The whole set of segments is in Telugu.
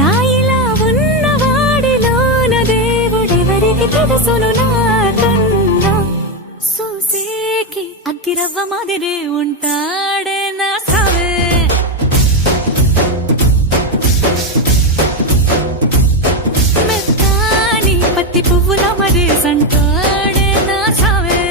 రాయిలా ఉన్నవాడిలోన దేవుడెవరికి తెలుసును నాకన్నా సూసేకి అగ్గిరవ్వ మాదిరే ఉంటాడే నా సావే మెత్తాని పత్తి పువ్వుల మరేసంటాడే నా సావే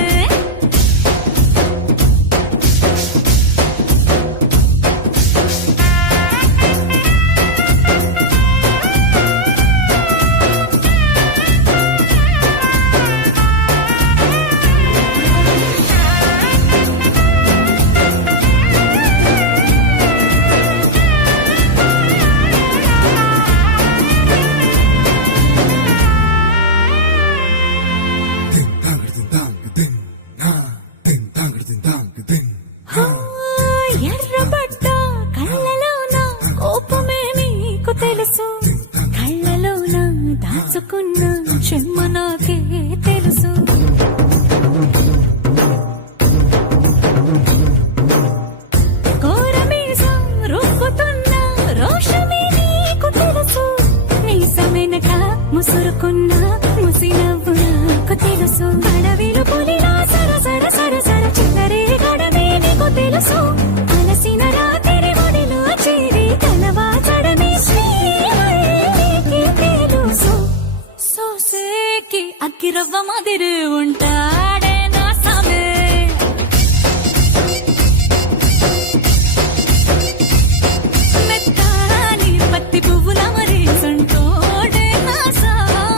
ఎర్రబడ్డ కళ్ళలోన కోపమే నీకు తెలుసు కళ్ళలోన దాచుకున్న చెమ్మ నాకే తెలుసు కోరమీసం రుబ్బుతున్న రోషమే నీకు తెలుసు మీసమెనక ముసురుకున్న ముసినవ్వు నాకు తెలుసు అడవిలు పులిలా సర సర సర సర చిల్లరే గడమే నీకు తెలుసు అలసిన రాత్రి ఒడిలో చేరి కలవాచడమే శ్రీకి తెలుసు సోసేకి అగ్గిరవ్వ మాదిరి ఉంటాడే నా సామే మెత్తాని పత్తి పువ్వుల మరేసంటోడే నా సామే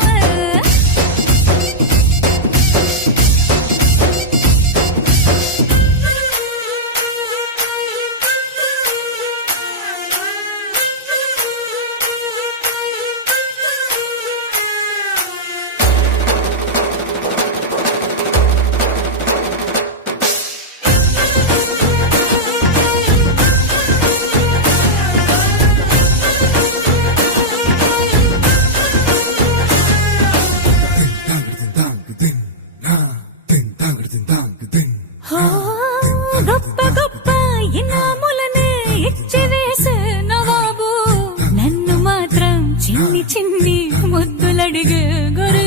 గొప్ప గొప్ప ఇనాములనే ఇచ్చి వేసే నవాబు నన్ను మాత్రం చిన్ని చిన్ని ముద్దులడిగే గురు